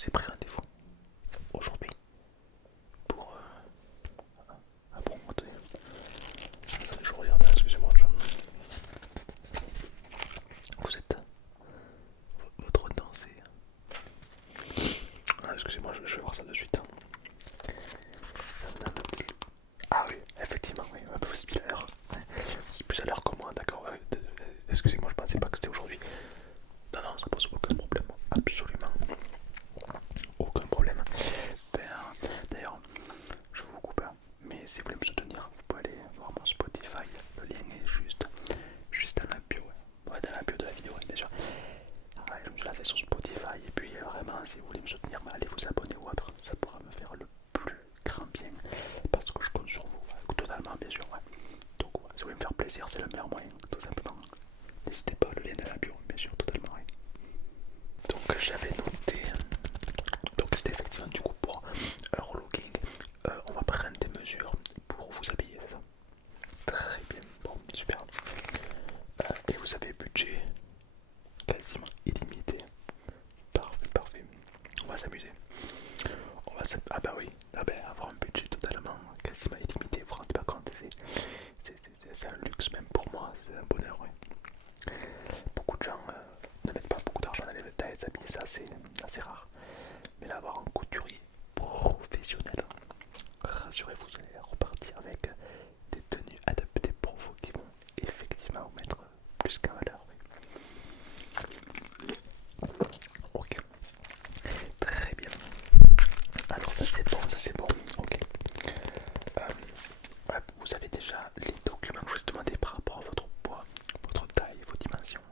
vous ai pris rendez-vous aujourd'hui pour... Ah bon, attendez, je regarde, excusez-moi. Vous êtes... Votre nom c'est... Ah, excusez-moi, je vais voir ça de suite. Ah oui, effectivement, oui, vous êtes plus à l'heure. C'est plus à l'heure que moi, d'accord. Excusez-moi, je pensais pas que c'était aujourd'hui. Non, non, ça pose aucun problème. Absolument aucun problème. Ben, d'ailleurs, je vous coupe, hein, mais si vous voulez me soutenir, vous pouvez aller voir mon Spotify. Le lien est juste dans la bio. Ouais, dans la bio de la vidéo, bien sûr. Ouais, je me suis lancé sur Spotify. Et puis, vraiment, si vous voulez me soutenir, allez vous abonner ou autre. Ça pourra me faire le plus grand bien. Parce que je compte sur vous, ouais, totalement, bien sûr. Ouais. Donc, ouais, si vous voulez me faire plaisir, c'est le meilleur moyen, tout simplement. N'hésitez pas, le lien dans la bio, bien sûr, totalement. Ouais. Donc, j'avais noté. Donc, c'était effectivement du coup pour relooking. On va prendre des mesures pour vous habiller, c'est ça? Très bien, bon, super. Et vous avez budget quasiment illimité. Parfait, parfait. On va s'amuser. Ah bah oui, ah bah, avoir un budget totalement quasiment illimité, vous vous rendez pas compte, c'est un luxe même pour moi, c'est un bonheur, oui. Beaucoup de gens ne mettent pas beaucoup d'argent dans les habits, ça c'est assez rare. Mais là, avoir un couturier professionnel, rassurez-vous, vous allez repartir avec des tenues adaptées pour vous qui vont effectivement vous mettre plus qu'un valeur. Oui. Ok, très bien. Alors ça c'est bon, ok. Ouais, vous avez déjà les documents que je vous ai demandé par rapport à votre poids, votre taille, vos dimensions.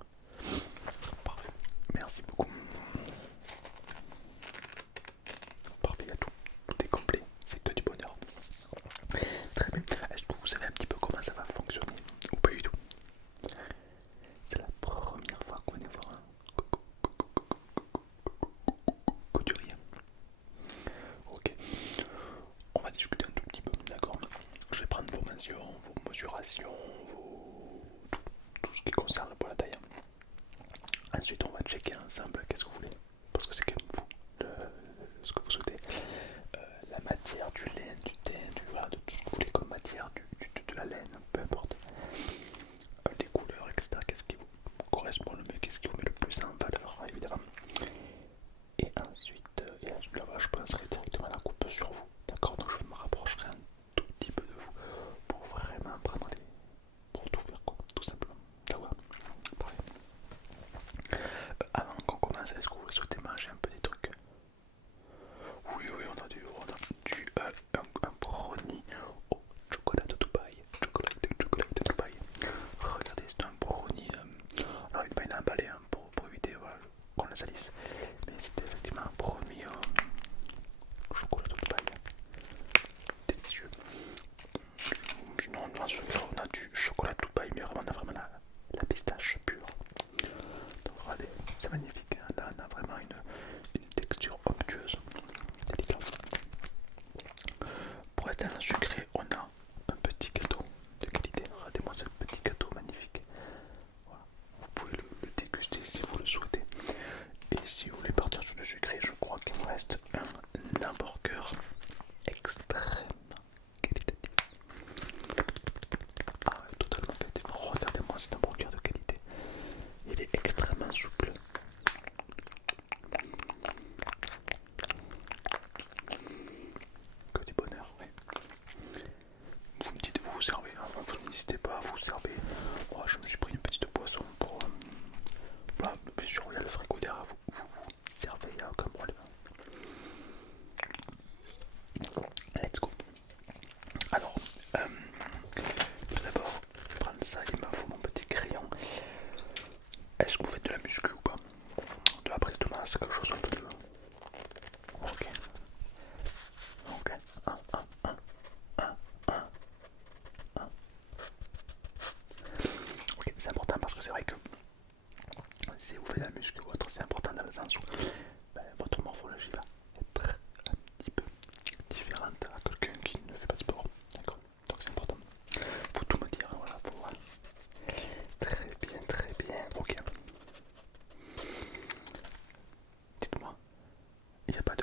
Parfait, merci beaucoup. Parfait, il y a tout, tout est complet, c'est que du bonheur. Très bien, est-ce que vous savez un petit peu comment ça va fonctionner ou pas du tout? C'est la première fois qu'on est voir un couturier. Ok, on va discuter un tout petit peu, d'accord? Je vais prendre vos mesurations, tout ce qui concerne pour la taille. Ensuite, on va checker ensemble qu'est-ce que vous voulez, parce que c'est quand même vous, ce que vous souhaitez. La matière, du laine, du thym, voilà, de tout ce que vous voulez comme matière, de la laine, peu importe. Les couleurs, etc. Qu'est-ce qui vous correspond le mieux, qu'est-ce qui vous met le plus en valeur, évidemment. Et ensuite, là, je passerai directement la coupe sur vous, d'accord? Donc je me rapprocherai un tout petit peu de vous pour vraiment prendre les... pour tout faire, quoi, tout simplement. D'accord? Parfait. Avant qu'on commence, est-ce que vous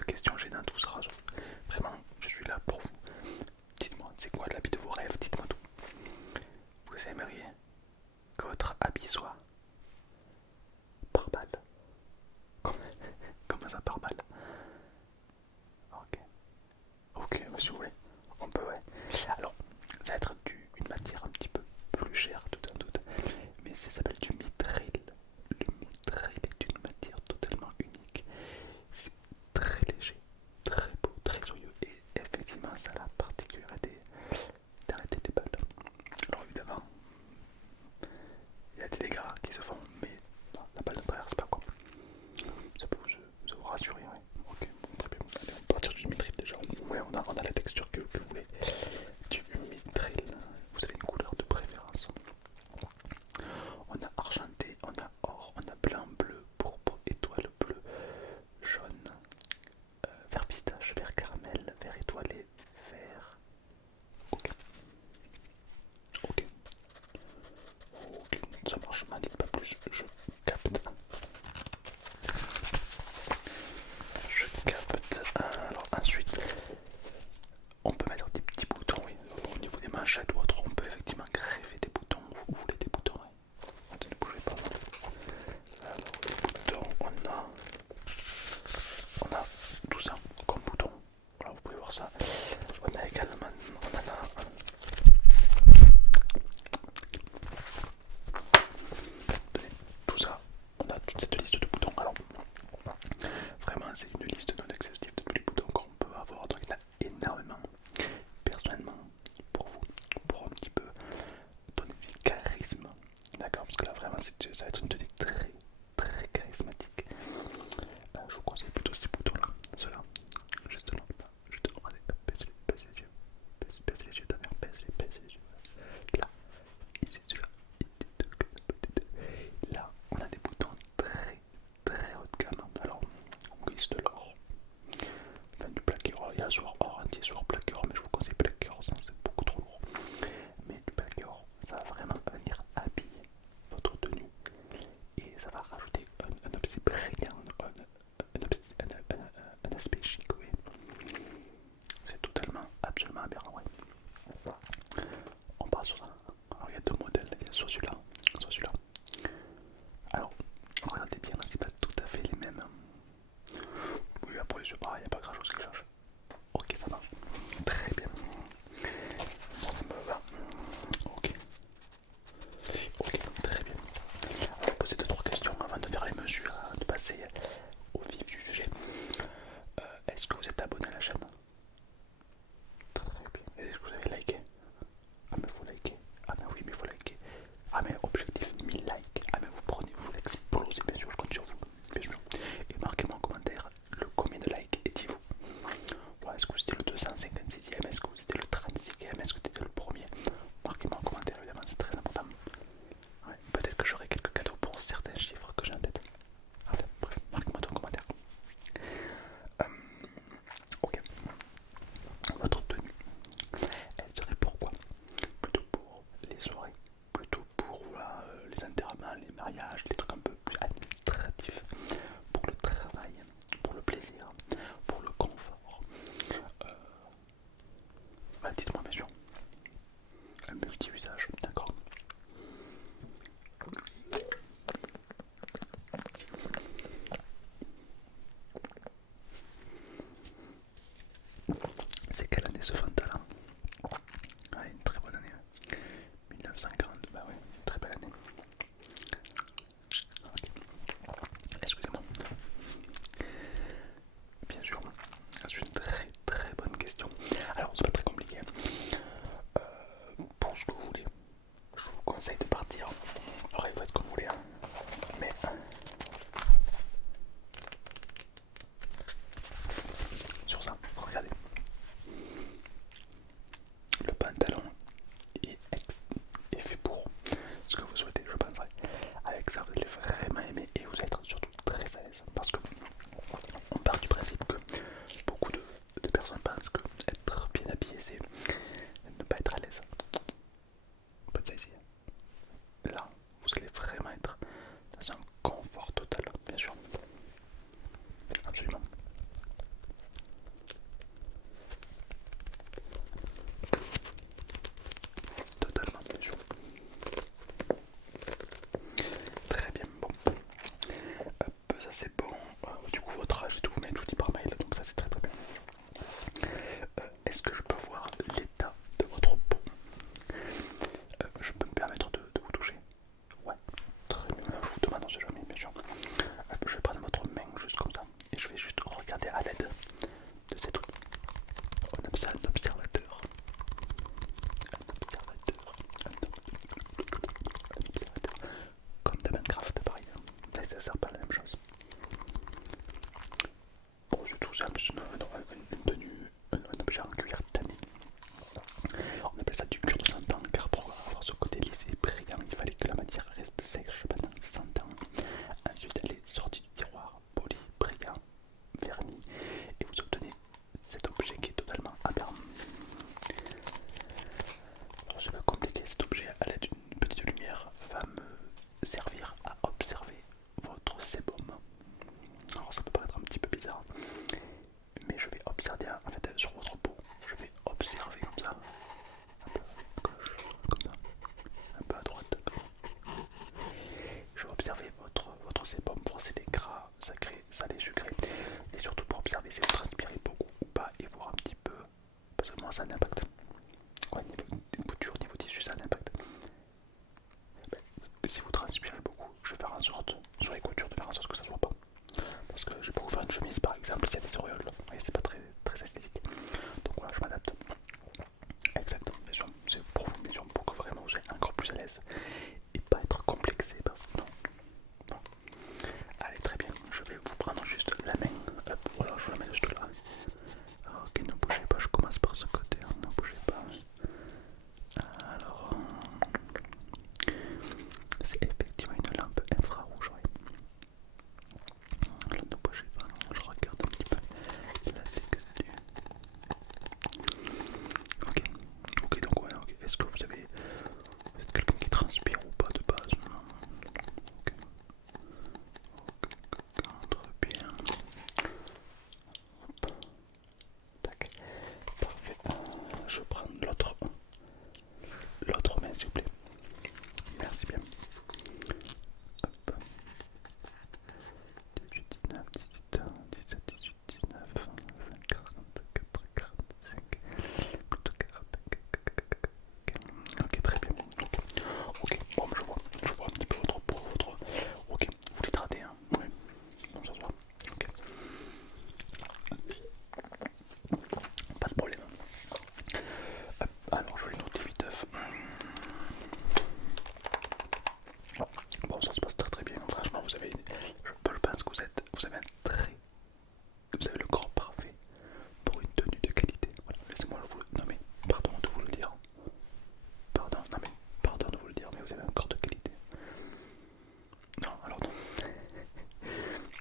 questions gênantes vous sera. Vraiment, je suis là pour vous. Dites-moi, c'est quoi l'habit de vos rêves? Dites-moi tout. Vous aimeriez que votre habit soit par balle? Comment ça par balle? Ok. Ok, si vous voulez. On peut, ouais. Alors, ça va être une matière un petit peu plus chère, tout un doute. Mais ça s'appelle du mithril. Le mithril est une matière totalement unique. C'est très léger, très beau, très joyeux. Et effectivement, ça a la particularité d'arrêter les balles. Alors évidemment, il y a des dégâts qui se font, mais bon, la balle ne traverse pas quoi. Ça peut vous rassurer, ouais. Ok, bon, très bien. Allez, on va partir du mithril déjà. Ouais, on a la texture que vous voulez. Du mithril, vous avez une couleur de préférence. On a argenté, on a or, on a blanc, bleu, pourpre, étoile, bleu, jaune, vert pistache, vert caramel, vert étoilé, vert. Ok. Ok. Ok, ça marche, m'en dites pas plus, je capte. Je capte. Alors ensuite, on peut mettre des petits boutons, oui. Au niveau des manchettes ou autre, on peut effectivement greffer des boutons. Vous voulez des boutons, oui. Ne bougez pas. Alors les boutons, on a tout ça comme bouton. Voilà, vous pouvez voir ça. On a également, on en a tout ça. On a toute cette liste de boutons. Alors vraiment, c'est une liste non exhaustive de tous les boutons qu'on peut avoir. Donc il y en a énormément. Personnellement, pour vous, pour un petit peu donner du charisme, d'accord, parce que là vraiment ça va être une tenue très très charismatique. Je vous conseille plutôt ces boutons là, ceux-là, juste là, juste regardez, baissez les yeux, baissez les yeux ta mère, baissez les yeux, là, ici celui-là, là on a des boutons très très haut de gamme. Alors on glisse de l'or, enfin du plaqué or, il y a soit or entier, soit plaqué or, mais je vous conseille plaqué or, c'est beaucoup trop lourd. Mais du plaqué or, ça va vraiment venir habiller votre tenue et ça va rajouter un aspect brillant, un aspect chic, oui. C'est totalement, absolument aberrant, ouais. On part sur ça. Alors il y a deux modèles, il y a soit celui-là, soit celui-là. Alors, regardez bien, c'est pas tout à fait les mêmes. Oui, après c'est pareil, il n'y a pas grand chose qui change. Ok, ça marche. Très bien. Bon, ça me va. Ok. Ok, très bien. Alors, je vais poser 2-3 questions avant de faire les mesures, de passer au vif du sujet. Est-ce que vous êtes abonné à la chaîne? Très bien. Est-ce que vous avez liké? Ah mais faut liker. Ah mais oui mais faut liker. Ah mais objectif 1000 likes. Ah mais vous prenez, vous l'explosez bien sûr, je compte sur vous. Bien sûr. Et marquez-moi en commentaire le combien de likes étiez-vous. Ouais, est-ce que c'était le 256e? Est-ce que vous étiez le 36e? Est-ce que c'était le premier? Marquez-moi en commentaire évidemment, c'est très important. Ouais, peut-être que j'aurai quelques cadeaux pour certains chiffres que j'ai en tête. Enfin, bref, marquez-moi dans le commentaire. Ok. Votre tenue, elle serait pourquoi? Plutôt pour les soirées, plutôt pour les enterrements, les mariages, les trucs un peu plus administratifs, pour le travail, pour le plaisir, pour le confort. Dites-moi bien sûr. Un multi-usage, d'accord. C'est quelle année ce Fanta-là? Ah, une très bonne année. 1942, bah oui, une très belle année. Okay. Excusez-moi. Bien sûr, c'est une très très bonne question. Alors, c'est pas très compliqué. Pour ce que vous voulez, je vous conseille de partir. Alors, il faut être comme vous voulez, hein. Mais sur ça, regardez. ça a un impact. Ouais, niveau couture, niveau tissu, ça a un impact. Ben, si vous transpirez beaucoup, je vais faire en sorte, sur les coutures, de faire en sorte que ça ne soit pas. Parce que je vais pas vous faire une chemise par exemple s'il y a des auréoles. Et c'est pas très esthétique. Donc voilà, je m'adapte. Exactement, bien sûr, c'est pour vous, bien sûr, pour que vraiment vous soyez encore plus à l'aise et pas être complexé parce que non. Non. Allez, très bien, je vais vous prendre juste la main. Hop, voilà, je vous la mets juste là. Ok, ne bougez pas, je commence par ce côté, hein, ne bougez pas. Alors, c'est effectivement une lampe infrarouge, oui. Là, ne bougez pas, je regarde un petit peu la texture. Ok, ok, donc ouais, ok. Est-ce que vous êtes quelqu'un qui transpire ou pas de base? Non. Ok, très bien. Hop. Tac, parfait. Je vais prendre l'autre main s'il vous plaît. Merci bien. Hop. 18, 19, 18, 17, 18, 19, 20, 44, 45, plutôt 40. Ok, très bien. Ok, bon, je vois un petit peu votre peau, votre. Ok, vous l'hydratez, hein? Oui, bon, ça se voit. Ok, pas de problème. Hop, alors je vais noter 8 œufs. Bon, ça se passe très bien. Franchement, je pense que vous avez le corps parfait pour une tenue de qualité. Voilà, laissez-moi vous le nommer. Pardon de vous le dire. Pardon, non mais, pardon de vous le dire, mais vous avez un corps de qualité. Non, alors non.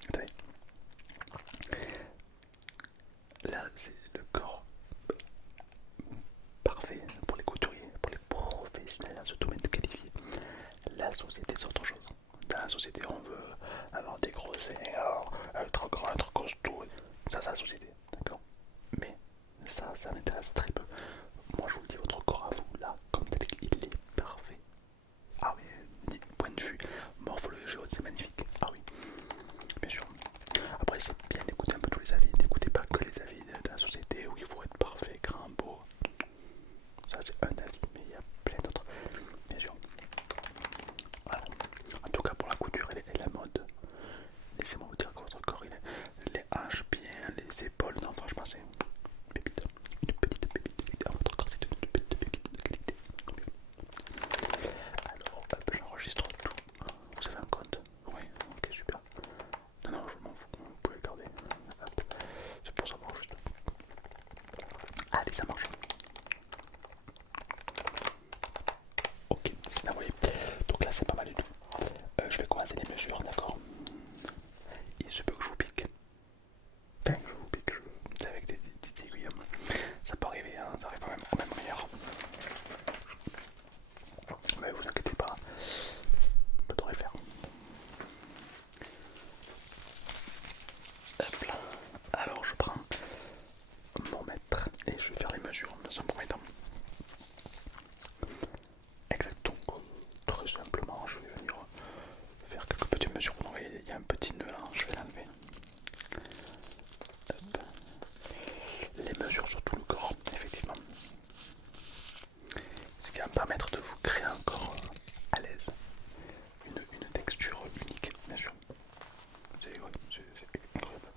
Attendez. Là, c'est le corps parfait pour les couturiers, pour les professionnels dans ce domaine qualifié. La société, c'est autre chose. Dans la société, on veut avoir des gros seins, être grand, être costaud. Ça, c'est la société, d'accord? Mais ça m'intéresse très peu. Moi, je vous le dis, votre corps à vous, là, comme tel qu'il est parfait. Ah oui, point de vue morphologie haute, c'est magnifique. Ah oui, bien sûr. Après, c'est bien d'écouter un peu tous les avis. N'écoutez pas que les avis de la société où il faut être parfait, grand, beau. Ça, c'est un avis, mais il y a plein d'autres, bien sûr. Voilà. En tout cas, pour la couture et la mode, laissez-moi vous dire que votre corps, les hanches bien, les épaules, non, franchement, c'est une petite pépite. Votre corps, c'est une petite pépite de qualité. Alors, hop, j'enregistre tout. Vous avez un compte? Oui, ok, super. Non, non, je m'en fous, vous pouvez le garder. Hop, c'est pour savoir juste. Allez, ça marche. Ok, c'est envoyé. Donc là, c'est pas mal du tout. Je vais commencer les mesures, d'accord? Il se peut que je vous pique. Enfin, je vous pique, c'est avec des petites aiguilles. Ça peut arriver, hein, ça arrive au même meilleur. Mais vous inquiétez pas, on peut tout refaire. Hop là. Alors je prends mon mètre et je vais faire les mesures dans un premier temps. Exactement. Très simplement, je vais venir faire quelques petites mesures. Vous voyez, il y a un petit nœud là, je vais l'enlever. Les mesures sur tout le corps, effectivement. Ce qui va me permettre de vous créer un corps à l'aise. Une texture unique, bien sûr. C'est incroyable.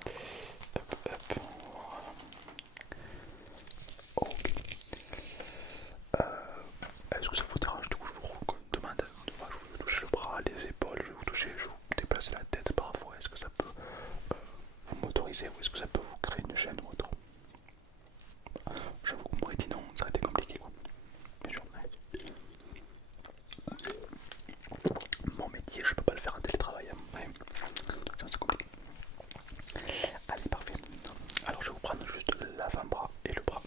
Hop, hop, voilà. Ok. Est-ce que ça vous dérange? Du coup, je vous demande, je vais vous toucher le bras, les épaules, je vais vous toucher, je vais vous déplacer la tête parfois. Est-ce que ça peut vous m'autoriser ou est-ce que ça peut vous créer une gêne ou autre? J'avoue que vous m'aurez dit non, ça aurait été compliqué quoi. Bien sûr, ouais. Mon métier, je peux pas le faire en télétravail. Hein. Ouais. Ça, c'est compliqué. Allez, parfait. Alors, je vais vous prendre juste l'avant-bras et le bras.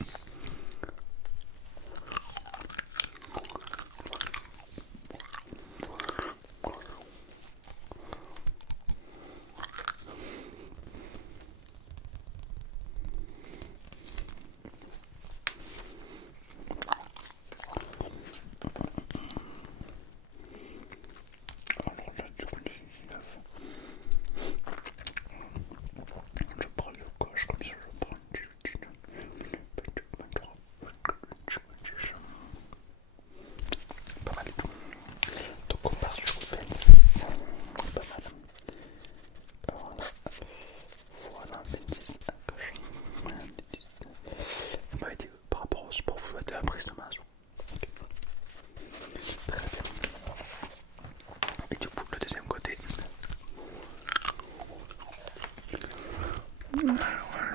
Ouais,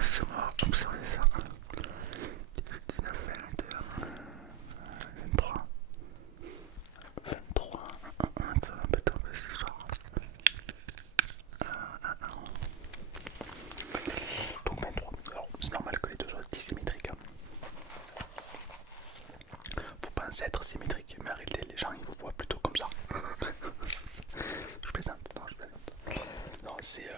c'est moi, observez ça. 19, 21, 23. 23, 1, 1, ça va m'embêter un peu ce soir. Donc 23. Alors, c'est normal que les deux soient symétriques. Faut penser être symétrique, mais arrêtez, les gens ils vous voient plutôt comme ça. Je plaisante, non, je plaisante. Non, c'est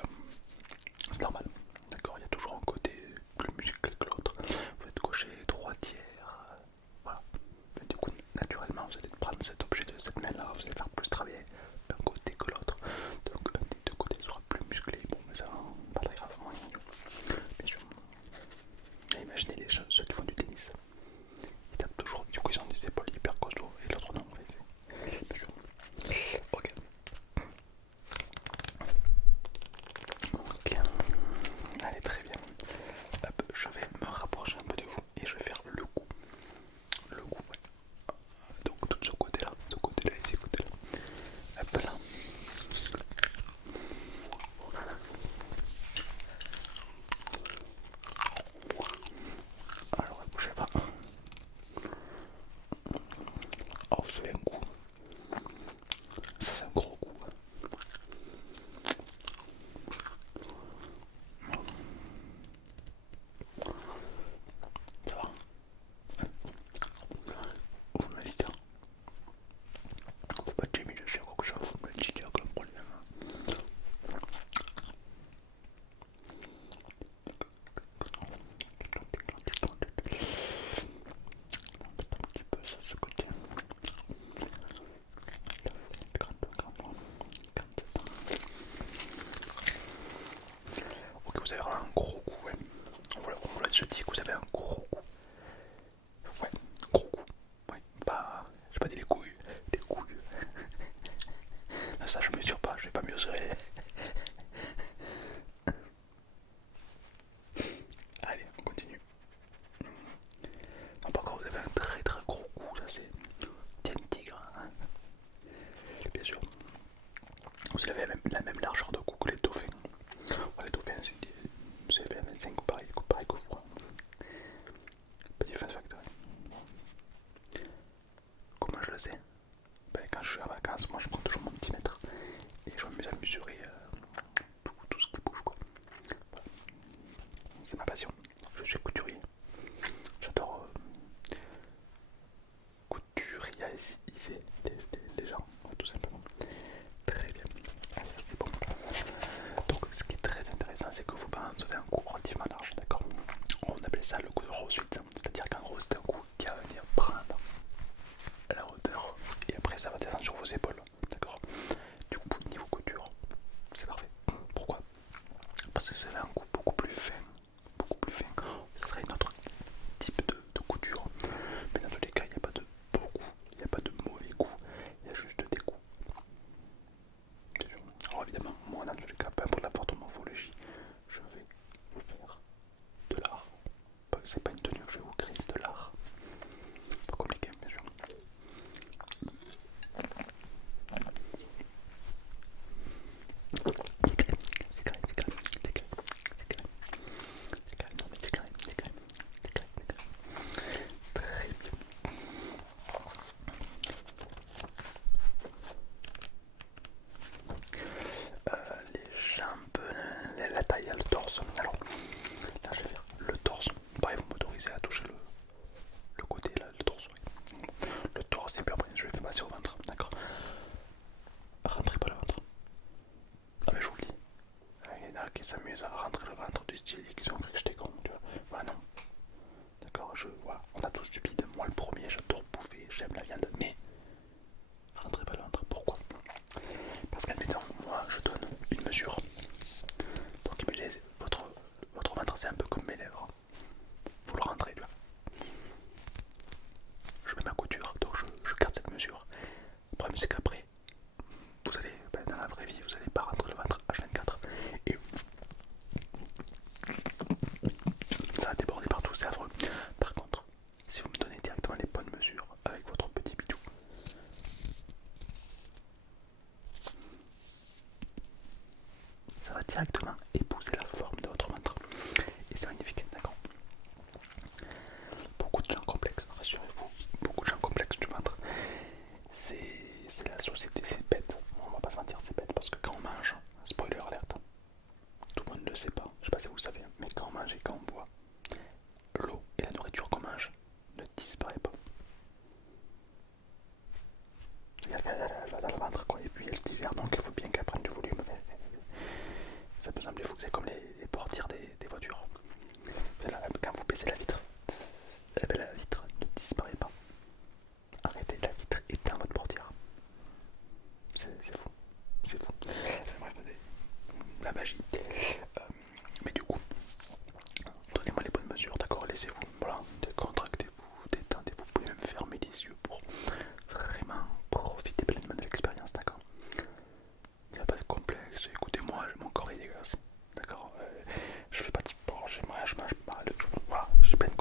normal. D'accord, il y a toujours un côté plus musclé que l'autre. Vous êtes gaucher, droitière. Voilà. Et du coup, naturellement, vous allez prendre cet objet de cette main-là, vous allez faire plus travailler un côté que l'autre. Donc, un des deux côtés sera plus musclé. Bon, mais ça, pas très grave, bien sûr. Et imaginez ceux qui font du tennis. Ils tapent toujours, du coup, ils ont des épaules hyper costauds et l'autre non. Bien sûr. Ok. Ok. Allez, très bien. Hop, je vais me rapprocher un peu de vous et je vais faire le coup. Le coup, ouais. Donc tout ce côté-là et ces côtés-là. Hop là. Alors, bougez pas. Oh, vous avez un coup. Ça, c'est un gros coup. Ça va. Vous me dites. Faut pas te de faire quelque chose. Vous me dites, il n'y a aucun problème. Un petit peu sur ce côté. Ok, vous avez vraiment un gros coup, ouais. On vous l'a déjà dit que vous avez un gros coup. Ouais, gros coup. Ouais, pas. J'ai pas dit les couilles. Les couilles. Ça, je mesure pas, je vais pas mesurer. Allez, on continue. Non, par contre, vous avez un très très gros coup, ça c'est. Tiens, tigre. Hein. Bien sûr. Vous avez la même largeur de cou que les dauphins. Ouais, les dauphins, c'est 25 pareil que vous. Hein. Petit fun fact. Comment je le sais? Ben, quand je suis en vacances, moi je prends toujours mon petit mètre et je m'amuse à mesurer tout ce qui bouge, quoi. Voilà. C'est ma passion. Je suis couturier. J'adore couturier les gens, tout simplement. Très bien. Allez, c'est bon. Donc, ce qui est très intéressant, c'est que vous avez un coup relativement large, d'accord? On appelle ça le coup de rose 8, c'est-à-dire qu'en gros, c'est un coup qui va venir prendre la hauteur et après ça va descendre sur vos épaules, d'accord? Du coup, niveau couture, c'est parfait. Pourquoi? Parce que c'est un coup beaucoup plus fin, beaucoup plus fin. Ce serait une autre type de couture, mais dans tous les cas, il n'y a pas de beaucoup, il n'y a pas de mauvais coups, il y a juste des coups. Alors évidemment, moi dans tous les cas, peu importe la forte morphologie, je vais vous faire de l'art. C'est pas une tenue que je vais manger quand on boit, l'eau et la nourriture qu'on mange ne disparaît pas. Elle va dans le ventre quoi, et puis elle se digère, donc il faut bien qu'elle prenne du volume. Ça peut sembler fou, c'est comme les portières des voitures. Quand vous baissez la vitre, eh ben, la vitre ne disparaît pas. Arrêtez, la vitre est dans votre portière. C'est fou, c'est fou. Bref, la magie. Mais du coup, donnez-moi les bonnes mesures, d'accord? Laissez-vous, voilà, décontractez-vous, détendez-vous, vous pouvez même fermer les yeux pour vraiment profiter pleinement de l'expérience, d'accord? Il n'y a pas de complexe, écoutez-moi, mon corps est dégueulasse, d'accord? Je fais pas de sport, je mange mal, voilà, j'ai plein de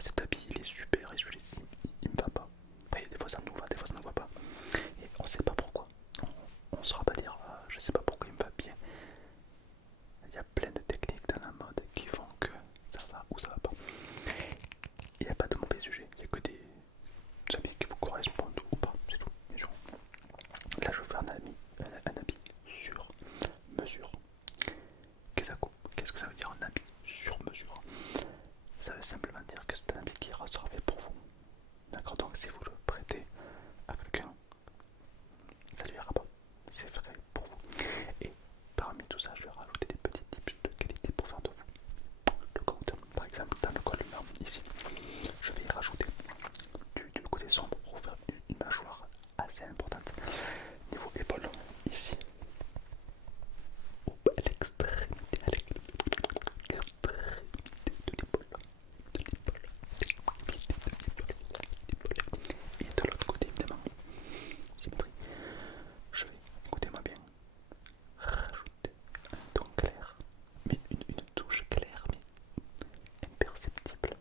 cet habit il est super et celui-ci il me va pas. Enfin, des fois ça nous va, des fois ça nous va pas. Et on sait pas pourquoi. On saura pas dire je sais pas pourquoi il me va bien. Il y a plein de techniques dans la mode qui font que ça va ou ça va pas. Il n'y a pas de mauvais sujet, il n'y a que des habits qui vous correspondent ou pas, c'est tout. Là je vais faire un habit sur mesure. Qu'est-ce que ça veut dire un habit sur mesure? Ça veut simplement dire que c'est un habit qui sera fait pour vous. D'accord, donc si vous le prêtez à quelqu'un, ça lui ira pas. C'est vrai pour vous. Et parmi tout ça, je vais rajouter des petits tips de qualité pour faire de vous le compte. Par exemple, dans le col là, ici, je vais y rajouter du côté sombre pour faire une mâchoire assez importante. Niveau épaule, ici, à l'extrémité de l'épaule, et de l'autre côté, évidemment, symétrie. Je vais, écoutez-moi bien, rajouter un ton clair, mais une touche claire, mais imperceptible.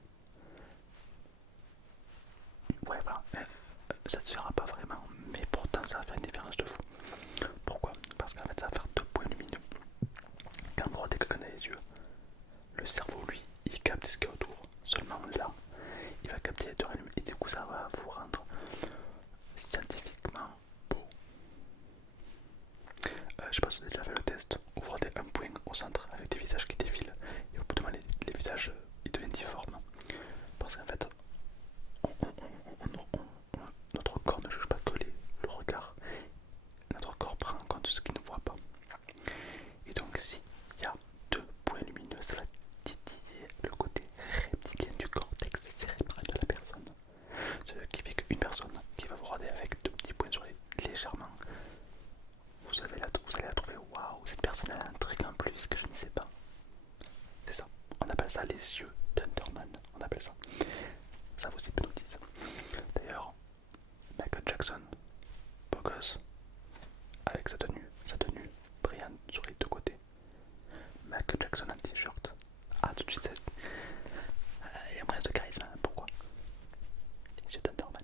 Ouais, voilà, ça ne se fera pas vraiment, mais pourtant ça va faire une différence de fou. Pourquoi? Parce qu'en fait, ça va faire deux points lumineux. Quand vous regardez quelqu'un dans les yeux, le cerveau, lui, il capte ce qu'il y a autour. Seulement là, il va capter les deux rayons et du coup, ça va vous rendre scientifiquement beau. Je sais pas si vous avez déjà fait le test. Vous regardez un point au centre avec des visages qui défilent et au bout de moment, les visages ils deviennent difformes. Parce qu'en fait, notre corps ne juge pas que le regard. Notre corps prend en compte ce qu'il ne voit pas. Et donc, s'il y a deux points lumineux, ça va titiller le côté reptilien du cortex cérébral de la personne. Ce qui fait qu'une personne qui va vous regarder avec deux petits points sur les légèrement, vous allez la trouver waouh, cette personne a un truc en plus que je ne sais pas. C'est ça. On appelle ça les yeux d'Underman. On appelle ça. Ça vous hypnotise. D'ailleurs, Michael Jackson, beau gosse, avec sa tenue brillante sur les deux côtés. Michael Jackson en t-shirt. Ah, tout de suite, il y a moins de charisme. Pourquoi? Les yeux d'Underman.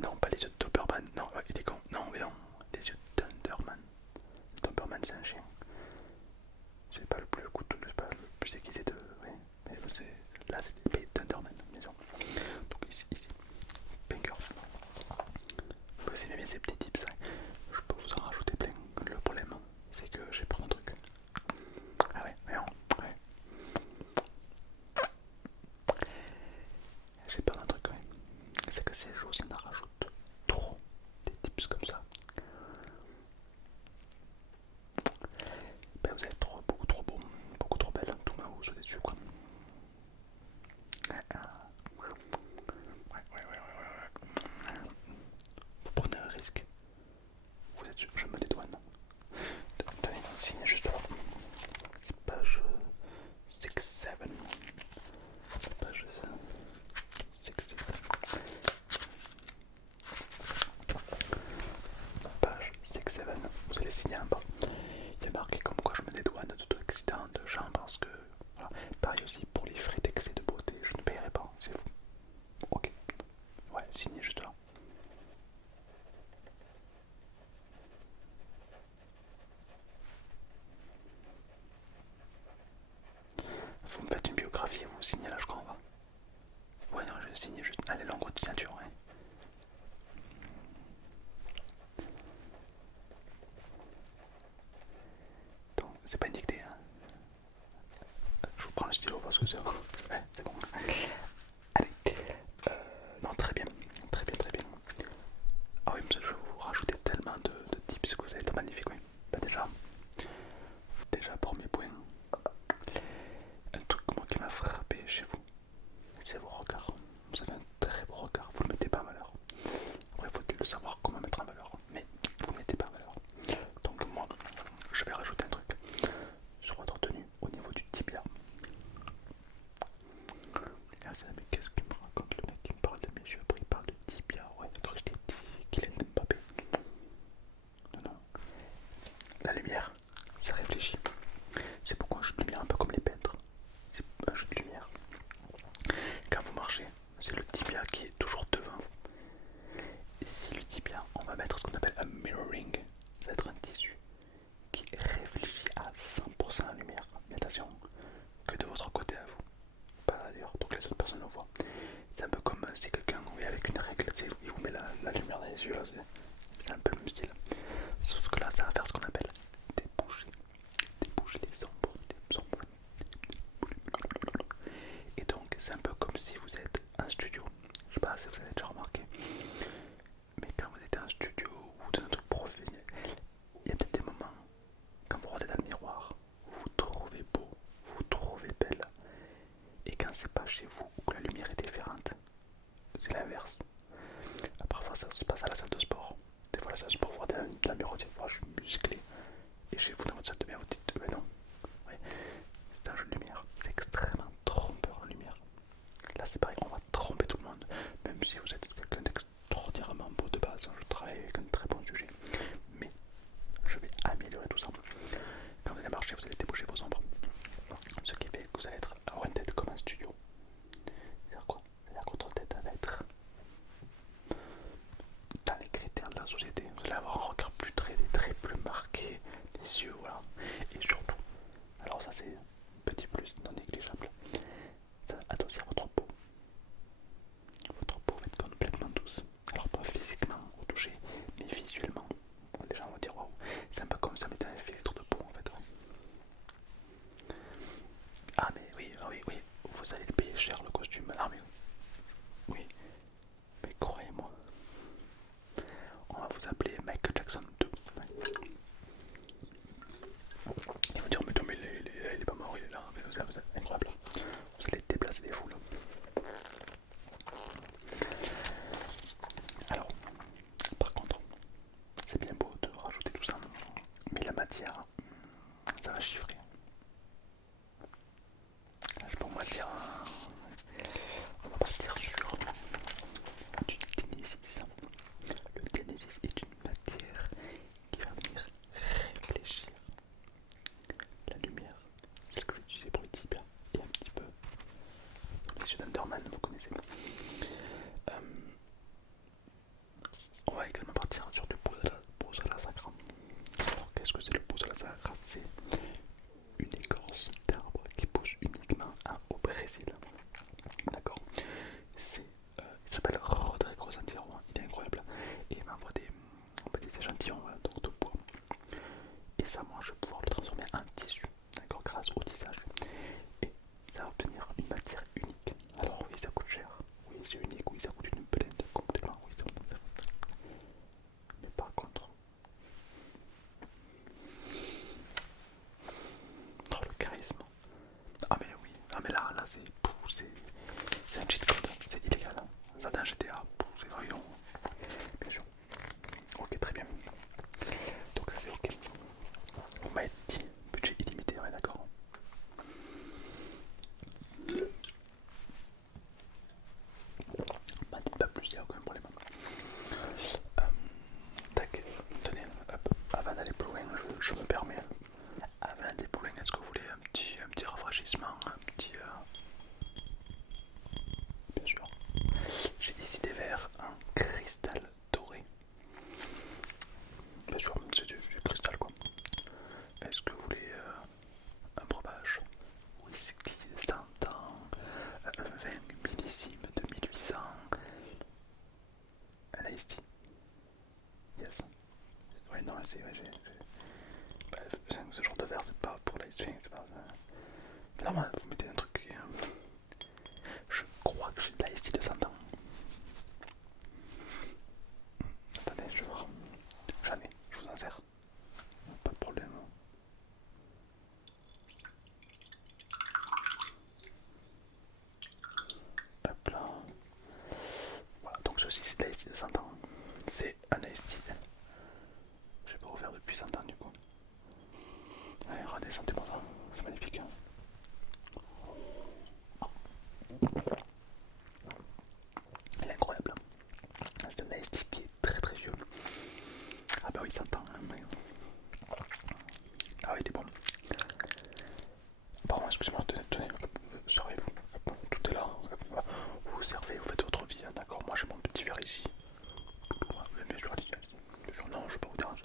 Non, pas les yeux de Doberman. Non, il est con. Non, mais non. Les yeux d'Underman. Doberman, c'est un chien. C'est pas le plus coûteux, c'est pas le plus aiguisé de. Oui, mais là, c'est des Thunderman, bien sûr. Donc ici, Banger. Vous aimez bien ces petits tips, hein. Je peux vous en rajouter plein. Le problème, c'est que j'ai pris un truc. Ah ouais, mais non, ouais. J'ai peur d'un truc quand même. C'est que ces jours, ça en rajoute trop des tips comme ça. Ben vous êtes beaucoup trop beau, beaucoup trop belle, tout le monde vous saute dessus quoi. celui-là c'est un peu le même style. Sauf que là ça va faire ce qu'on appelle déboucher les ombres, des ombres. Et donc c'est un peu comme si vous êtes un studio. Je sais pas si vous avez déjà remarqué, mais quand vous êtes un studio ou dans un truc professionnel, il y a peut-être des moments quand vous regardez dans le miroir, vous vous trouvez beau, vous vous trouvez belle. Et quand c'est pas chez vous ou que la lumière est différente, c'est l'inverse. Parfois ça se passe à la salle de sport. Des fois la salle de sport, vous regardez dans le miroir, vous dites je suis musclé. Et chez vous dans votre salle de bain, vous dites mais non. Ouais, c'est un jeu de lumière. C'est extrêmement trompeur en lumière. Là c'est pareil, on va tromper tout le monde. Même si vous êtes quelqu'un d'extraordinairement beau de base, je travaille avec un très bon sujet. Mais je vais améliorer tout ça. Quand vous allez marcher, vous allez déboucher vos ombres. Ce qui fait que vous allez avoir une tête comme un studio. C'est-à-dire quoi? C'est-à-dire que votre tête va être dans les critères de la société. Vous allez avoir un regard plus trait, des traits plus marqués, des yeux, voilà. Et surtout, alors ça c'est petit plus non négligeable, ça va adoucir votre peau. Votre peau va être complètement douce. Alors pas physiquement au toucher, mais visuellement. Les gens vont dire waouh, c'est un peu comme ça mettait un filtre de peau en fait. Ah mais oui, oui, vous allez le payer cher le costume. Ah mais oui, mais croyez-moi, on va vous appeler Michael Jackson 2. Ils vont dire mais non mais il est pas mort, il est là. Mais vous êtes incroyable. Vous allez déplacer des foules. Alors, par contre, c'est bien beau de rajouter tout ça, mais la matière, ça va chiffrer. Je peux moi dire, on va partir sur du Ténésis. Le Ténésis est une matière qui va venir réfléchir la lumière, celle que j'utilisais pour les tibias et un petit peu les yeux d'Underman, vous connaissez. On va également partir sur du Bosala sacra. Alors qu'est-ce que c'est le Bosala sacra? C'est une écorce d'arbre qui pousse uniquement au Brésil. D'accord. Il s'appelle Rodrigo Santiago, il est incroyable. Et il m'envoie des échantillons donc de bois. Et ça, moi, je vais pouvoir le transformer en tissu, d'accord, grâce au tissage. Et ça va obtenir une matière unique. Alors oui, ça coûte cher. Oui, c'est unique. Oui, ça coûte une blinde complètement. Oui, mais par contre, oh, le charisme. Ah mais oui, ah mais là c'est un cheat code, c'est illégal. Ça dans GTA, c'est vraiment, bien sûr. Ok, très bien. Donc ça c'est ok. On m'a dit budget illimité, ouais d'accord. Bah dites pas plus, il n'y a aucun problème. Tac, tenez, hop, avant d'aller plus loin, je me permets. Avant d'aller plus loin, est-ce que vous voulez un petit rafraîchissement, un petit... Bien sûr. J'ai ici des verres en cristal doré. Bien sûr, c'est du cristal quoi. Est-ce que vous voulez un breuvage? Whisky standard, un vin millésime de 1800, un iced tea. Yes. Ouais, non, c'est... Ouais, bref, ce genre de verre, c'est pas pour l'iced tea, c'est pas... Non, vous mettez un truc qui... Je crois que j'ai de l'iced tea de 100 ans. Attendez, je vais voir. J'en ai, je vous en sers. Pas de problème. Hop là. Voilà, donc ceci c'est de l'IST de 100 ans. C'est un IST. Je vais pas refaire depuis 100 ans du coup. Allez, regardez, sentez-moi ça. C'est magnifique. Il est incroyable. C'est un IST qui est très très vieux. Ah bah oui, 100 ans. Hein, mais... Ah oui, il est bon. Pardon, excusez-moi, tenez, servez-vous. Tout est là. Vous vous servez, vous faites votre vie, hein, d'accord. Moi j'ai mon petit verre ici. Bien sûr, allez-y. Non, je vais pas vous déranger.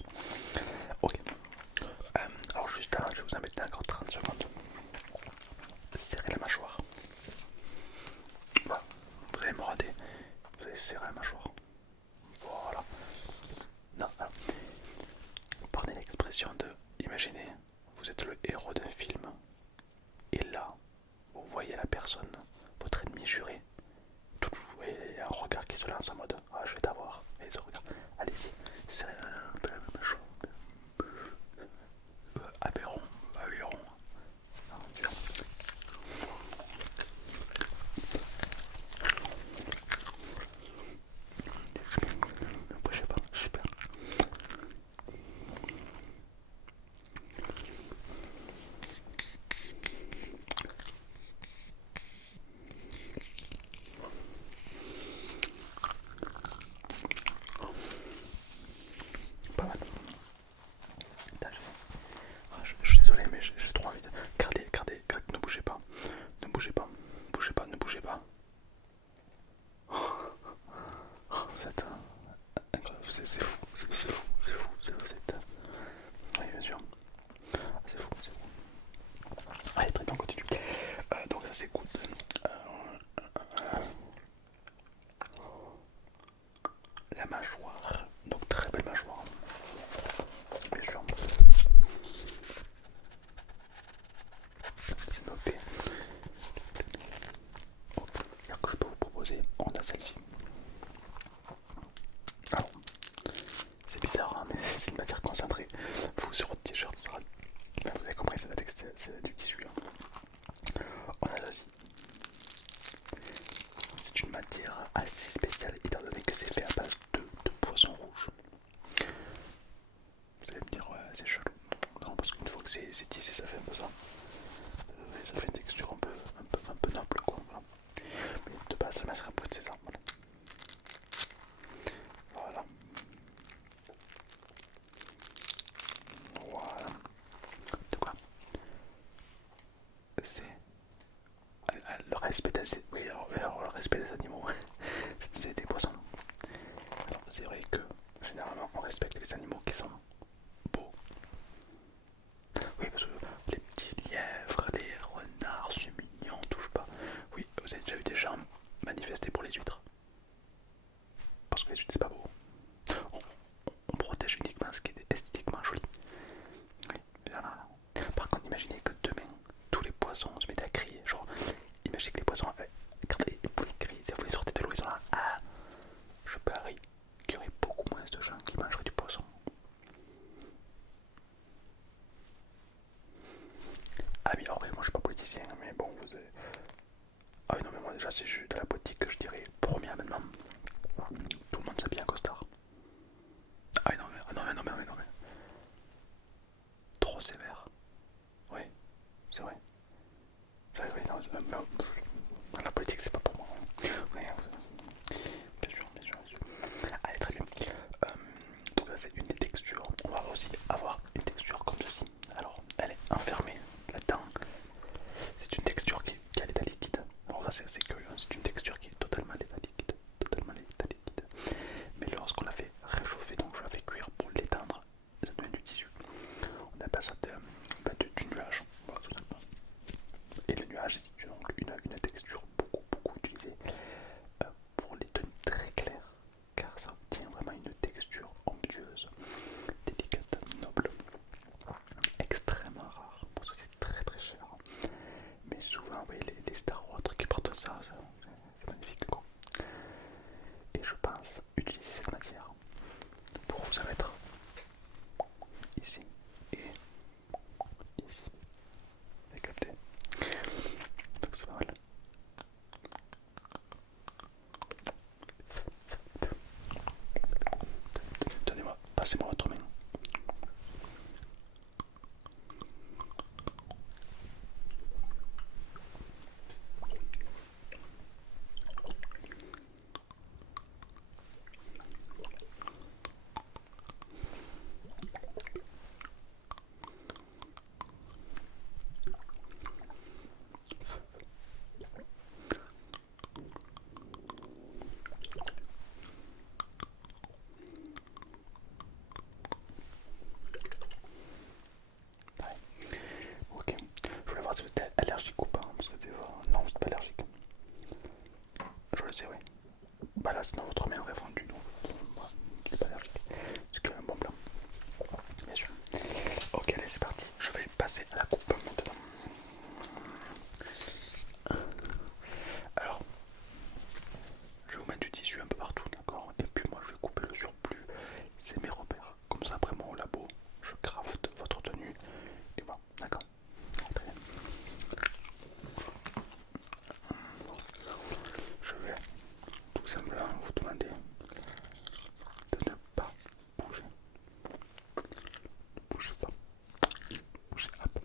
Ok. Alors juste là, je vais vous en mettre encore 30 secondes. Serrez la mâchoire. Voilà. Vous allez me rater. Vous allez serrer la mâchoire. Voilà. celle-ci. Alors, c'est bizarre, hein, mais c'est une matière concentrée. Vous, sur votre t-shirt, ça sera. Ben, vous avez compris, c'est du tissu. Hein. On a ceci. C'est une matière assez spéciale, étant donné que c'est fait à base de poisson rouge. Vous allez me dire, ouais, c'est chelou. Non, parce qu'une fois que c'est tissé, ça fait un peu ça. Ça fait une texture un peu noble, quoi. Voilà. Mais de base, ça matière à peau de César. Voilà. Voilà. Voilà. De quoi? C'est le respect des, oui, alors, le respect des animaux. C'est des poissons. Alors c'est vrai que généralement on respecte les animaux qui sont beaux. Oui, parce que les petits lièvres, les renards, c'est mignon, on touche pas. Oui, vous avez déjà vu des gens manifester pour les huîtres. Parce que les huîtres c'est pas beau. On, on protège uniquement ce qui est esthétiquement joli. Oui, voilà. Par contre, imaginez que demain, tous les poissons se mettent à crier. Genre, imaginez que les poissons, quand vous les criez, vous les sortez de l'eau, ils sont là. Ah, je parie qu'il y aurait beaucoup moins de gens qui mangeraient du poisson. Ah oui, alors moi je suis pas politicien, mais bon, vous avez... Ah oui, non, mais moi déjà, c'est juste de la politique que je dirais premier amendement. Tout le monde s'habille en costard. Ah oui, non, mais, non, mais. Trop sévère. Oui, c'est vrai. Oui, non, la politique, c'est pas pour moi. Oui, bien sûr, bien sûr, bien sûr. Allez, très bien. Donc ça, c'est une des textures. On va aussi avoir une texture comme ceci. Alors, elle est enfermée là-dedans. C'est une texture qui a l'état liquide. Alors ça, c'est assez curieux. C'est une texture qui est totalement l'état liquide. Totalement l'état liquide. Mais lorsqu'on la fait réchauffer, donc je la fais cuire pour l'étendre, ça devient du tissu. On appelle ça du nuage. Voilà, tout simplement. Et le nuage c'est donc une texture beaucoup utilisée pour les tenues très claires, car ça obtient vraiment une texture onctueuse, délicate, noble, extrêmement rare, parce que c'est très cher. Mais souvent, vous voyez, les stars ou autres qui portent ça, c'est magnifique, quoi. Et je pense utiliser cette matière pour vous en mettre ici et ici. Vous avez capté? Donc c'est pas mal. Donnez-moi, passez-moi votre main. Ok, je voulais voir si vous êtes allergique ou pas, parce que des fois, non, vous n'êtes pas allergique. Je le sais, oui. Bah là, sinon votre main aurait fondu, donc moi, je suis pas allergique. C'est quand même un bon plan, bien sûr. Ok, allez, c'est parti. Je vais passer à la coupe maintenant. Alors, je vais vous mettre du tissu un peu partout, d'accord? Et puis moi, je vais couper le surplus. C'est mes repères. Comme ça, après moi, au labo, je crafte votre tenue. Et voilà, d'accord? Très bien. Je vais tout simplement vous demander de ne pas bouger. Ne bougez pas. Bougez, hop.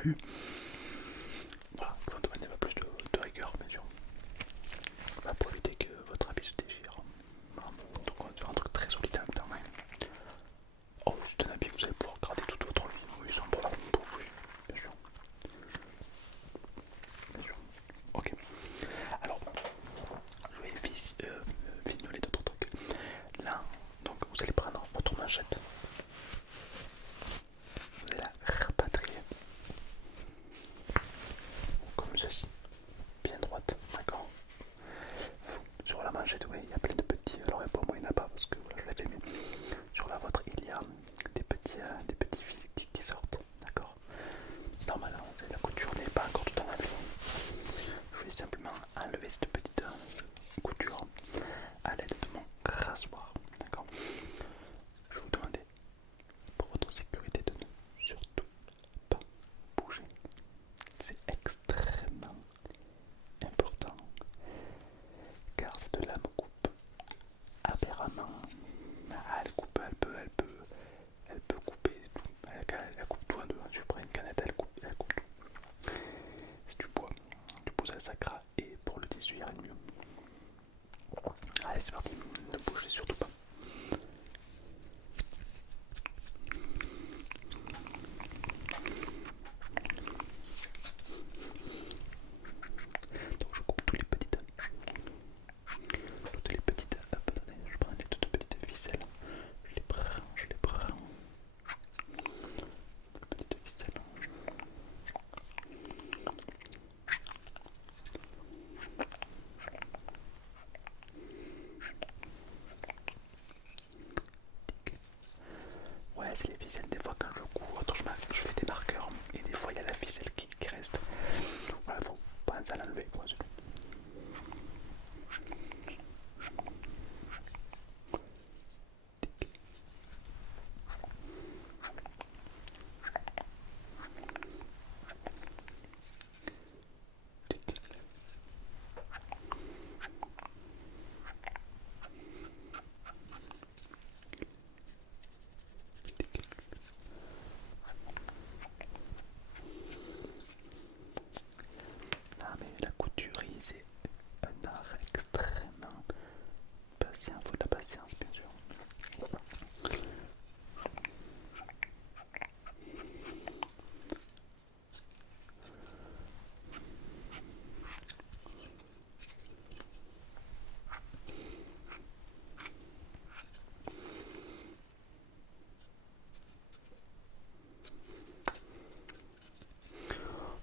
plus. Voilà, il faut demander un peu plus de rigueur, bien sûr. Bah, pour éviter que votre habit se déchire. Voilà. Donc on va faire un truc très solide en même temps. Ouais. Oh, c'est un habit que vous allez pouvoir garder toute votre vie. Oui, sans problème pour vous, bien sûr. Bien sûr. Ok. Alors, je vais fignoler d'autres trucs. Là, donc vous allez prendre votre manchette. Vous allez la rapatrier comme ceci, bien droite, d'accord. Sur la manchette, oui, il y a plein de petits. Alors, pour moi, il n'y en a pas parce que voilà, je l'ai fait, mais sur la vôtre, il y a des petits fils qui sortent, d'accord. C'est normal, hein, la couture n'est pas encore tout en fait. Je vais simplement enlever cette petite couture à l'aide de mon rasoir, d'accord. Je vais vous demander, pour votre sécurité, de ne surtout pas bouger. C'est extrêmement important car cette lame coupe aberramment. Elle peut couper tout. Elle coupe tout en deux. Tu prends une canette, elle coupe tout. C'est du bois. Du coup, ça sacra et pour le tissu, il y a mieux. Allez, c'est parti. Ne bougez surtout pas. Donc, je coupe toutes les petites. Hop, attendez, je prends les toutes petites ficelles. Je les prends. Petite ficelle. Ouais, c'est les ficelles. Des fois, quand je couds, je fais des marqueurs. Et des fois, il y a la ficelle qui reste. Voilà, faut pas à l'enlever. Quoi. Ah, mais la couturerie, c'est un art extrêmement patient. Faut de la patience, bien sûr.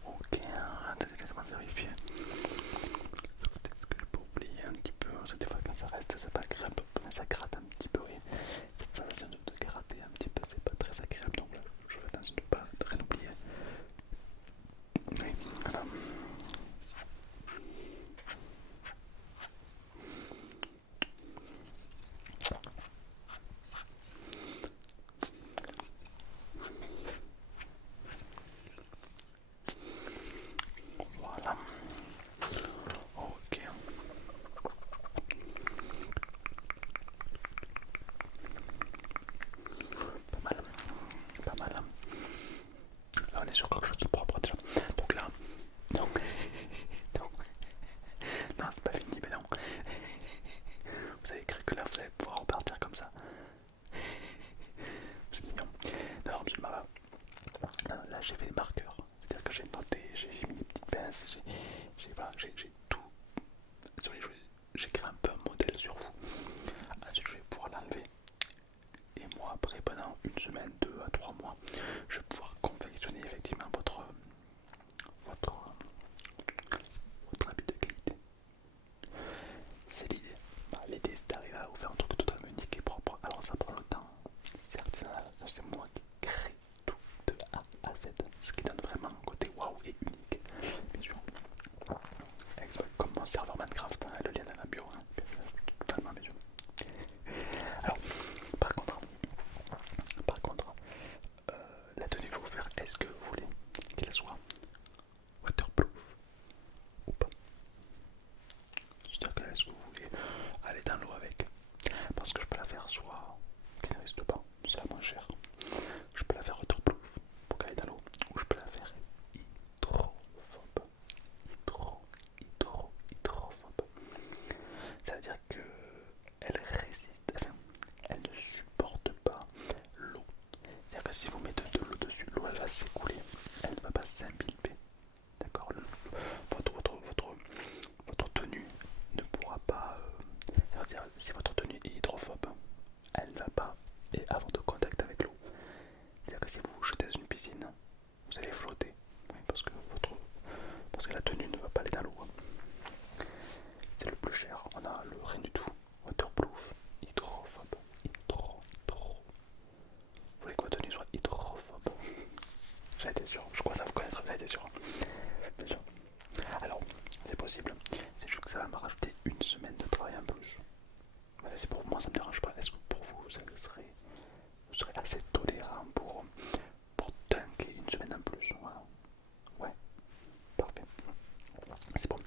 Ok, attendez, laisse-moi vérifier. Peut-être que j'ai pas oublié un petit peu. Des fois, quand ça reste, c'est pas agréable. Quand ça gratte un petit peu, oui. Cette sensation de gratter un petit peu, c'est pas très agréable. Donc là, je fais attention de ne pas rien oublier. Oui, voilà. Voilà. Ok. Pas mal. Pas mal. Là, on est sur quelque chose de propre déjà. Donc là, non. Non, non c'est pas fini, mais non. Vous avez cru que là, vous allez pouvoir repartir comme ça. C'est mignon. Non, monsieur Mara. Non, là, j'ai fait des marqueurs. C'est-à-dire que j'ai noté, j'ai mis des petites pinces, j'ai tout. Désolé, j'ai créé un peu un modèle sur vous. Ensuite, je vais pouvoir l'enlever. Et moi, après, pendant une semaine, 2 à 3 mois, je vais pouvoir confectionner effectivement votre, votre habit de qualité. C'est l'idée. Bah, l'idée, c'est d'arriver à vous faire un truc totalement unique et propre. Alors, ça prend le temps. C'est artisanal. C'est moi qui crée tout de A à Z. Ce qui donne vraiment un côté waouh et unique. Bien sûr. Comme mon serveur Minecraft, hein, le lien dans la bio. Hein, totalement, bien sûr. Alors, par contre, la tenue que je vais vous faire, est-ce que vous voulez qu'elle soit waterproof ou pas? C'est-à-dire que est-ce que vous voulez aller dans l'eau avec? Parce que je peux la faire soit qui ne reste pas, c'est la moins chère. Je peux la faire waterproof pour qu'elle aille dans l'eau, ou je peux la faire pas s'écouler, elle ne va pas s'imbiber. D'accord, votre tenue ne pourra pas. C'est-à-dire, si votre tenue est hydrophobe, elle ne va pas avoir de contact avec l'eau. C'est-à-dire que si vous vous jetez dans une piscine, vous allez flotter. Oui, parce que la tenue ne va pas aller dans l'eau. C'est le plus cher. On a le rien du tout. Waterproof, hydrophobe, trop. Vous voulez que votre tenue soit hydrophobe? J'ai été sûr. Je crois que ça vous connaître. J'ai été sûr. Bien sûr. Alors, c'est possible. C'est juste que ça va me rajouter une semaine de travail en plus. Ouais, c'est pour moi, ça me dérange pas. Est-ce que pour vous, vous serez assez tolérant pour dunker une semaine en plus? Voilà. Ouais, parfait. C'est bon.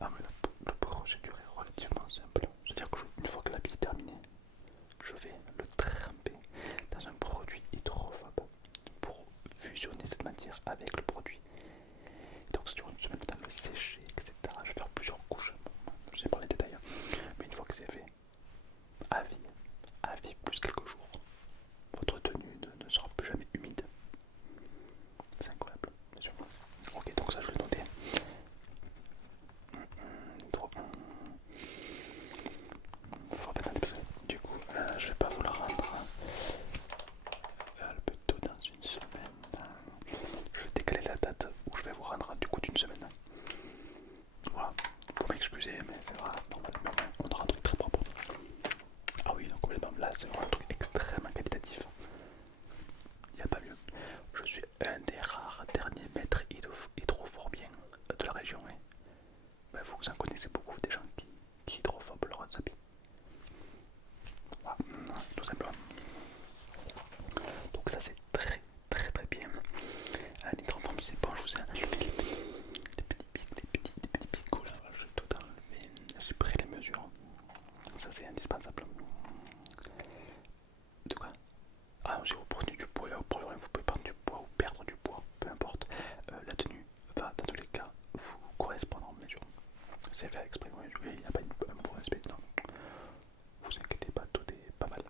Ah, mais le procédure est relativement simple. C'est-à-dire que une fois que l'habit est terminé, je vais le tremper dans un produit hydrophobe pour fusionner cette matière avec le produit. Donc ça dure une semaine de le sécher, etc. Je vais faire plusieurs couches. Je sais pas les détails, mais une fois que c'est fait, à vie plus quelques jours, votre tenue ne sera plus jamais humide. C'est incroyable, bien sûr. Ok, donc ça je vais le noter. Faut attendre parce que du coup, je vais pas vous la rendre plutôt dans une semaine. Je vais décaler la date où je vais vous rendre du coup d'une semaine. Voilà, vous m'excusez, mais c'est vrai, normalement on aura un truc très propre. Ah oui, donc complètement, là c'est vraiment un truc extrêmement qualitatif. Il n'y a pas mieux. Je suis un des rares derniers maîtres hydrophobiens de la région. Hein. Ben, vous en connaissez beaucoup des gens qui hydrophobent leurs habits. Voilà, tout simplement. Donc ça c'est très bien. L'hydrophobe c'est bon, je vous ai enlevé les petits picots là, je vais tout enlever. J'ai pris les mesures. Ça c'est indispensable. De quoi? Ah, si vous prenez du poids, là, vous pouvez prendre du poids ou perdre du poids, peu importe. La tenue va, dans tous les cas, vous correspondre en mesure. C'est fait exprès, oui, il n'y a pas un poids spécial, non. Vous inquiétez pas, tout est pas mal.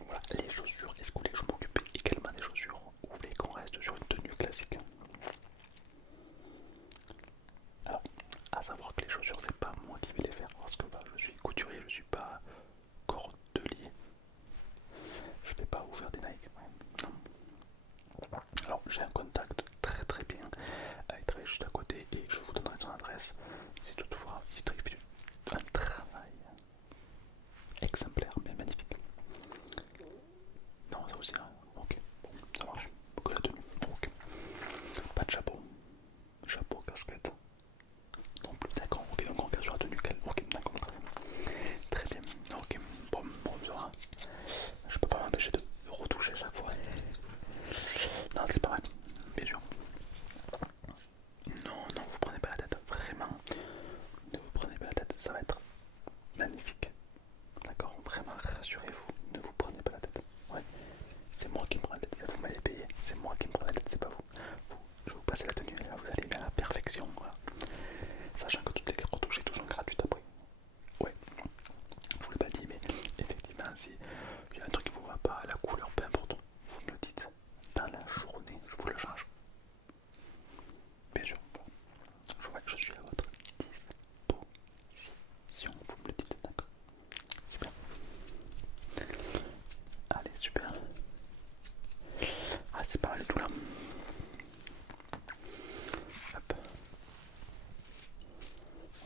Voilà, les chaussures, est-ce que vous voulez que je m'occupe également des chaussures ou vous voulez qu'on reste sur une tenue classique? Alors, à savoir que les chaussures, c'est pas moi qui vais les faire parce que bah, je suis couturier, je suis pas cordelier. Je vais vous faire des Nike. Ouais. Non. Alors j'ai un contact très bien. Il travaille juste à côté et je vous donnerai son adresse. Si toutefois il fait un travail exemplaire mais magnifique. Non ça aussi, hein. Ok, bon, ça marche. Que la tenue, ok. Pas de chapeau. Chapeau, casquette. Non plus, d'accord, ok, donc on regarde sur la tenue. Ok, d'accord, très bien. Ok, bon, ça va. Je peux pas m'empêcher de retoucher à chaque fois. Non, c'est pas mal, bien sûr. Non, vous prenez pas la tête, vraiment. Ne vous prenez pas la tête, ça va être magnifique. D'accord, vraiment, rassurez-vous, ne vous prenez pas la tête. Ouais, c'est moi qui me prends la tête, vous m'avez payé, c'est moi qui me prends la tête, c'est pas vous. Je vais vous passer la tenue, là, vous allez bien à la perfection. Voilà. Sachant que toutes les retouches et tout sont gratuites après. Ouais, je vous l'ai pas dit, mais effectivement, si il y a un truc qui vous va pas, la couleur, peu importe, vous me le dites. Dans la journée, je vous le change. Bien sûr, je suis à votre disposition, vous me le dites, d'accord? Super. Allez, super. Ah, c'est pas mal du tout là. Hop.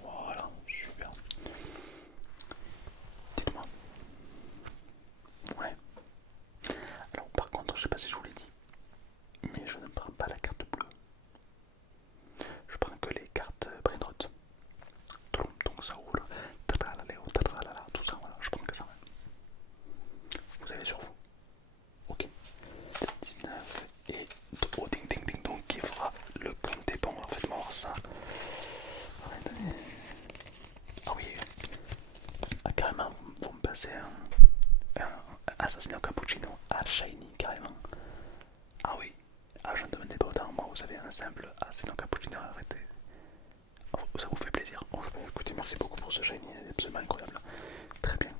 Voilà, super. Dites-moi. Ouais. Alors, par contre, je sais pas si je vous l'ai dit, mais je ne prends pas la carte bleue. Je prends que les cartes Brainrot. Donc ça roule. Tout ça, voilà, je prends que ça. Vous avez sur vous. Ok. 19 et oh, ding donc qui fera le compte des bons. En fait, voir ça. Ah oui. Ah, carrément, vous me passez un assassin au cappuccino à shiny, carrément. Ah oui. Ah, je ne demandais pas autant. Moi, vous avez un simple assassin au cappuccino, arrêtez. Oh, ça vous fait plaisir. Oh, écoutez, merci beaucoup pour ce shiny, c'est absolument incroyable. Très bien.